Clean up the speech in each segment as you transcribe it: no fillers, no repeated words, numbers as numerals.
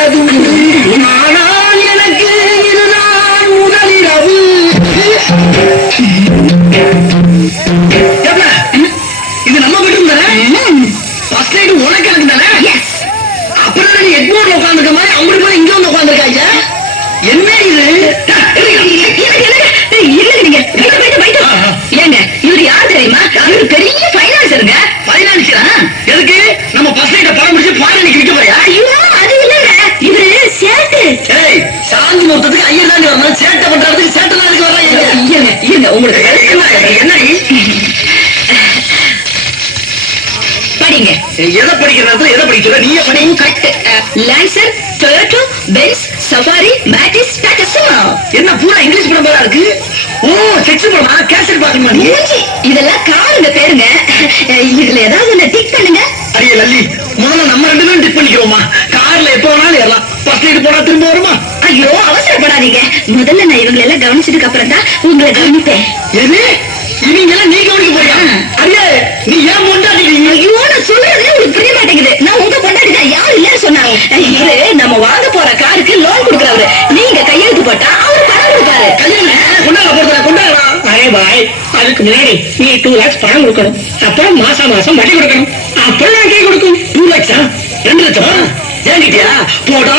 ஆனால் எனக்கு இதுதான் முதலிரவு. இது நம்ம பெட்ரூம் தானே? ஃபர்ஸ்ட் நைட் உனக்கு எனக்கு தானே? அப்புறம் நீ எட்மோர்ல உட்காந்துருக்க மாதிரி அவங்க மேல இங்க வந்து உட்காந்துருக்காங்க. என்ன இது? ஏங்க இவரு யார் தெரியுமா? இவரு பெரிய பைனான்சருங்க. பைனான்சியரா? எதுக்கு? நம்ம ஃபர்ஸ்ட் நைட்ட படம் முடிச்சு பாடலுக்கு விற்க போறியா? ஐயோ அது இல்லங்க, இவரு சேட்டு. ஏய், சாந்தி முகூர்த்தத்துக்கு ஐயர் தான் வரணும். சேட்டை பண்றதுக்கு சேட்டை அதுக்கு வர்றாங்க. இருங்க உங்களுக்கு என்ன படிங்க. எதை படிக்கிறதுல எதை படிக்கிற? நீயே படி. Lancer, Toyota, Benz, Safari, Matiz, Tata Sumo. என்ன பூரா இங்கிலீஷ் படம் போல இருக்கு? ஓ, செக்ஸ் படமா? கேசட் பாக்கணுமா நீ? இதெல்லாம் காருங்க பேருங்க. இதுல ஏதாவது ஒண்ணு டிக் பண்ணுங்க. அடியே லல்லி, முதல்ல நம்ம ரெண்டு பேரும் டிக் பண்ணிக்கிறோமா? கார்ல எப்ப வேணாலும் ஏறலாம். ஃபர்ஸ்ட் நைட் போனா திரும்ப வருமா? ஐயோ அவசரப்படாதீங்க. முதல்ல நான் இவங்களை எல்லாம் கவனிச்சதுக்கு அப்புறம் தான் உங்களை கவனிப்பேன். எது? இவங்க எல்லாம் நீ கவனிக்க போறியா? அடியே, நீ ஏன் பொண்டாட்டி? ஐயோ நான் சொல்றது உங்களுக்கு புரிய மாட்டேங்குது. நான் உங்க பொண்டாட்டி தான். யாரும் இல்லன்னு சொன்னாங்க. இவரு நம்ம வாங்க போற காருக்கு லோன் கொடுக்கறவரு. நீங்க கையெழுத்து போட்டா அவரு பணம் கொடுப்பாரு. கொண்டாடலாம். அரே பாய், அதுக்கு முன்னாடி நீ 2 lakhs பணம் கொடுக்கணும். அப்புறம் மாசம் வட்டி கொடுக்கணும். அப்புறம் நான் கை கொடுக்கும். 2 lakhs 2 லட்சம் ஏங்கிட்டியா? போட்டா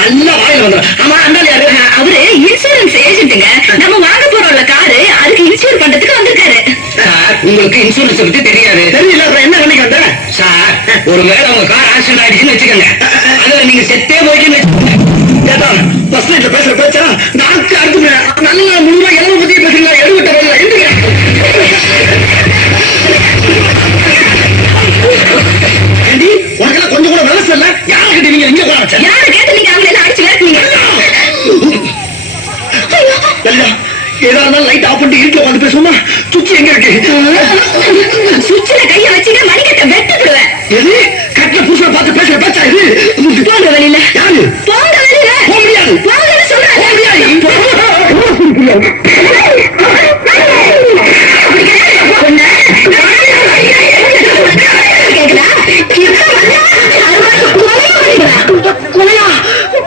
நல்ல வாயில வந்துடும். ஆமா, அண்டாள் யாரு? அவரு இன்சூரன்ஸ் ஏஜென்ட்டுங்க. நம்ம வாங்க போறோம்ல காரு, அதுக்கு இன்சூர் பண்றதுக்கு வந்திருக்காரு. சார், உங்களுக்கு இன்சூரன்ஸ் பத்தி தெரியாது. தெரியல, அப்புறம் என்ன கணக்கு வந்த? சார், ஒருவேளை உங்க கார் ஆக்சிடென்ட் ஆயிடுச்சுன்னு வச்சுக்கோங்க, அதுல நீங்க செத்தே போயிட்டு ஃபர்ஸ்ட் நைட்ல பேசுற பேச்சா நாக்கு அடுத்து நல்ல முழுவா எவ்வளவு பத்தி பேசுறீங்களா? எடுவிட்ட வரல எதுங்க? உனக்கெல்லாம் கொஞ்சம் கூட விவசாயம் இல்ல. யாரை கிட்ட நீங்க இங்க உட்கார? யாரு கேட்டு நீங்க அவங்களை எல்லாம் அடிச்சு விரட்டுனீங்க? ஏதா இருந்தாலும் லைட் ஆஃப் பண்ணிட்டு இருட்டுல வந்து பேசுவோமா? சுவிட்ச் எங்க இருக்கு? சுவிட்ச்ல கைய வச்சுக்க மணிக்கட்ட வெட்டு போடுவேன். எது? கட்டில புதுசா பார்த்து பேசுற பேச்சா இது? போங்க வெளியில. யாரு? போங்க வெளியில. போக முடியாது. போங்கன்னு சொல்றேன். போக முடியாது. கேக்குதா?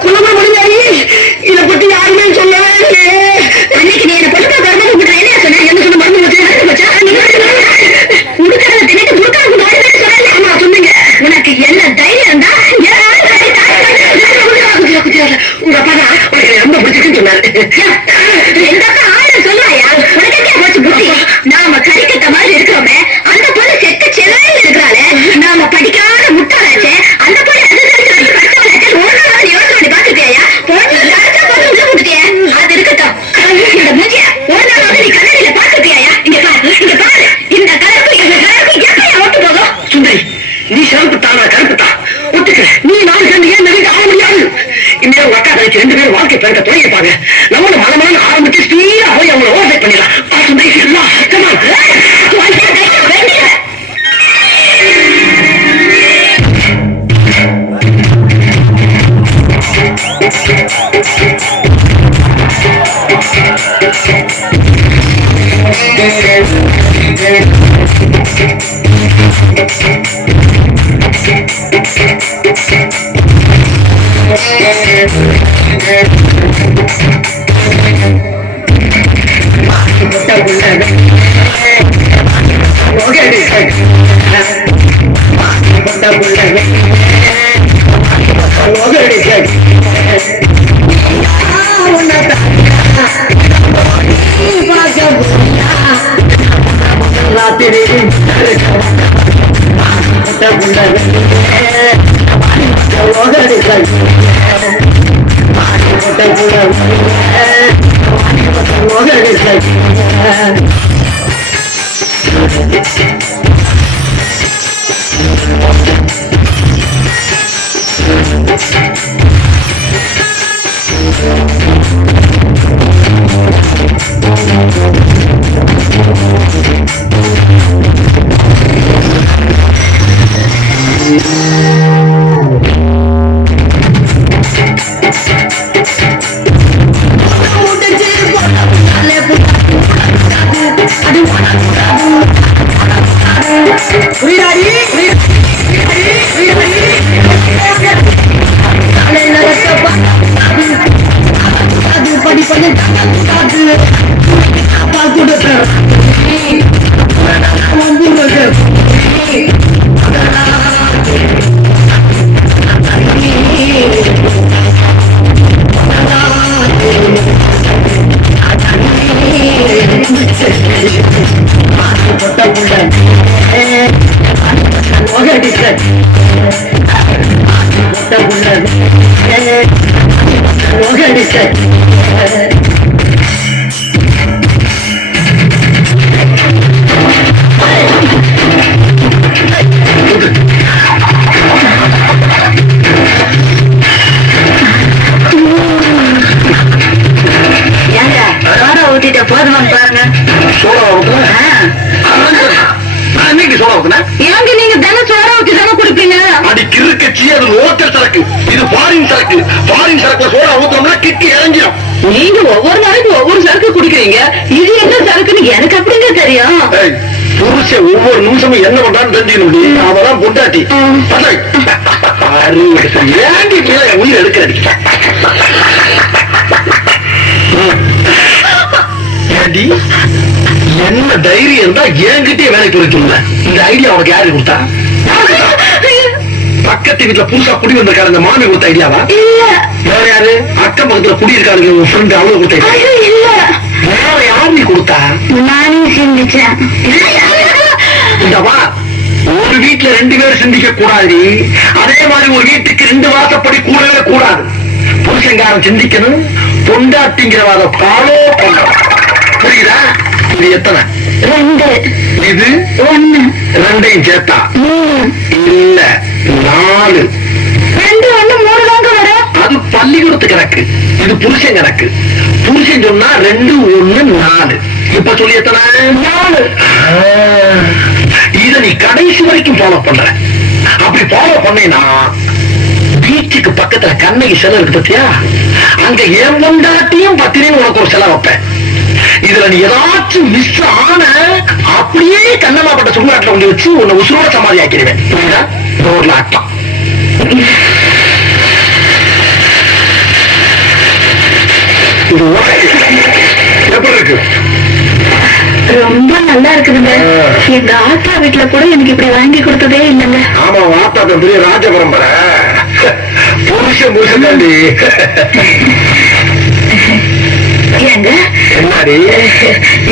குலமா முடிஞ்சாயி இத பத்தி யாருமே சொல்லவே இல்லையே. அன்னைக்கு நீ என்ன பொண்ணு பார்க்க என்ன சொன்ன? என்ன சொன்ன? மறந்து போச்சா? உடுக்கிறத தின்னுட்டு முடுக்காது சொன்ன. ஆமா சொன்னீங்க. உனக்கு என்ன தைரியம் இருந்தா உங்க அப்பா தான் உனக்கு ரொம்ப பிடிச்சிருக்குன்னு சொன்னாரு. எங்க அப்பா ஆயிரம் சொல்றாயா? உனக்கே போச்சு புத்தி. நாம கறிக்கட்ட மாதிரி இருக்கிறோமே, அந்த பொண்ணு செத்த செலாயில இருக்கிறாளே, நாம படிக்காத முட்டாளாச்சே, அந்த பொண்ணு படிச்சவளாச்சே, ஒரு நாள் யோசனை பண்ணி பாத்துட்டியா? பொண்ணு லாச்சா பொண்ணு உள்ள விட்டுட்டியா? அது இருக்கட்டும். இந்த மூஞ்சிய ஒரு நாள் நீ கண்ணாடியில பாத்துட்டியா? இங்க பாரு, இங்க பாரு. இந்த கலருக்கு இந்த கலருக்கு எப்படியா ஒட்டு போகும்? சுந்தரி, நீ சிறப்பு தானா கருப்பு தான் ஒத்துக்க. நீ நாலு சேர்ந்து ஏன் நிறைய ஆக முடியாது? இனிமே உங்க அக்கா தங்கச்சி 2 பேரும் வாழ்க்கை பேரத்தை தொடங்கிப்பாங்க. நம்மளும் மனமான ஆரம்பிச்சு ஸ்பீடா போய் அவங்களை ஓவர்டேக் பண்ணிடலாம். சுந்தரி, ஏங்க சோடா ஊத்திட்ட போதுமான்னு பாருங்க. சோடா ஊத்துன நான் இன்னைக்கு சோடா ஊத்துனேன். ஏங்க நீங்க தினம் சோடா ஊத்தி தானே குடிப்பீங்க? அடி கிறுக்கச்சி, அது லோக்கல் சரக்கு, இது ஃபாரின் சரக்கு. ஃபாரின் சரக்குல சோடா ஊத்தோம்னா கிட்டி இறங்கிடும். நீங்க ஒவ்வொரு நாளைக்கு ஒவ்வொரு சரக்கு குடிக்கிறீங்க, இது என்ன சரக்குன்னு எனக்கு அப்படிங்க தெரியும். புருஷன் ஒவ்வொரு நிமிஷமும் என்ன பண்றான்னு தெரிஞ்சுக்க முடியும். அவதான் பொண்டாட்டி. ஏண்டி உயிர் எடுக்கிறது? ஏண்டி என்ன தைரியம் இருந்தா என்கிட்டயே வேலைக்கு வைக்கல. இந்த ஐடியா உனக்கு யாரு கொடுத்தா? பக்கத்து வீட்டுல புதுசா குடி வந்திருக்காரு அந்த மாமி கொடுத்த ஐடியாவா? இல்ல. வேற யாரு? அக்கம் பக்கத்துல குடி இருக்காரு உன் ஃப்ரெண்ட், அவங்க கொடுத்த ஐடியா? இல்ல. வேற யாரு நீ கொடுத்தா? நானே சிந்திச்சேன். இந்தவா, ஒரு வீட்டுல 2 பேர் சிந்திக்க கூடாது. அதே மாதிரி ஒரு வீட்டுக்கு 2 வாசப்படி கூடவே கூடாது. புருஷங்காரன் சிந்திக்கணும், பொண்டாட்டிங்கிறவாத ஃபாலோ பண்ணணும். புரியுதா? இது எத்தனை? 2. இது 1. 2ஐயும் சேர்த்தா 3. இல்ல 4. 2 1 3 தாங்க வரும். அது பள்ளிக்கூடத்து கணக்கு, இது புருஷன் கணக்கு. புருஷன் சொன்னா 2 1 4. இப்ப சொல்லி எத்தனை? 4. இத நீ கடைசி வரைக்கும் ஃபாலோ பண்ற. அப்படி ஃபாலோ பண்ணேன்னா பீச்சுக்கு பக்கத்துல கண்ணகி சிலை இருக்கு பத்தியா, அங்க என் பொண்டாட்டியும் பத்திரின்னு உனக்கு ஒரு சிலை வைப்பேன். இதுல நீ ஏதாச்சும் மிஸ் ஆன அப்படியே கண்ணமாப்பட்ட சுடுகாட்டுல கொண்டு வச்சு உன்னை உசுரோட சமாதி ஆக்கிடுவேன். புரியுதா? ரோட்ல ஆட்டம். இது எப்படி இருக்கு? ரொம்ப நல்லா இருக்குதுங்க. எங்க ஆத்தா வீட்டுல கூட எனக்கு இப்படி வாங்கி கொடுத்ததே இல்லைங்க. ஆமா, வாத்தா பெரிய ராஜ பரம்பரை. புருஷன் தாண்டி. ஏங்க என்னடி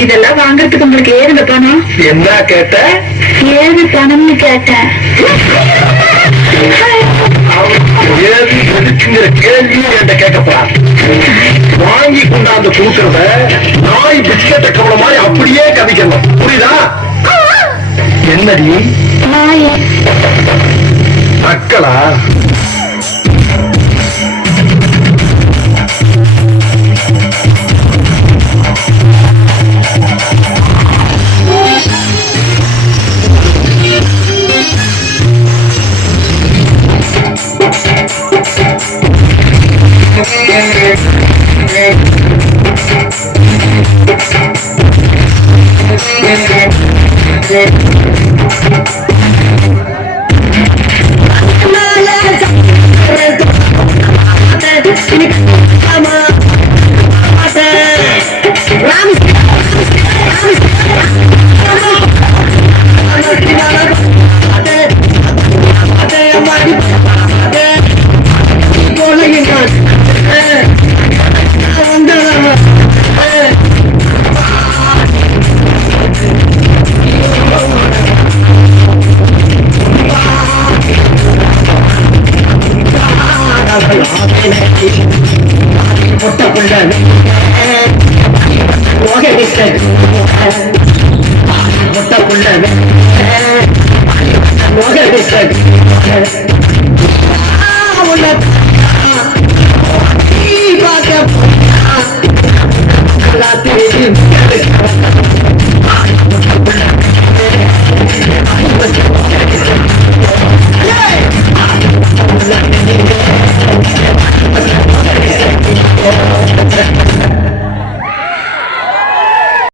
இதெல்லாம் வாங்கறதுக்கு உங்களுக்கு ஏதுங்க பணம்? என்ன கேட்ட? ஏது பணம்னு கேட்டேன். ஏது எதுக்குங்கிற கேள்வியும் என்கிட்ட கேட்கப்படாது. வாங்கி கொண்டாந்து கொடுக்கறத நாய் பிஸ்கெட்ட கவலை மாதிரி அப்படியே கவிக்கணும். புரியுதா? என்னடி நாயே மக்களா? முட்டை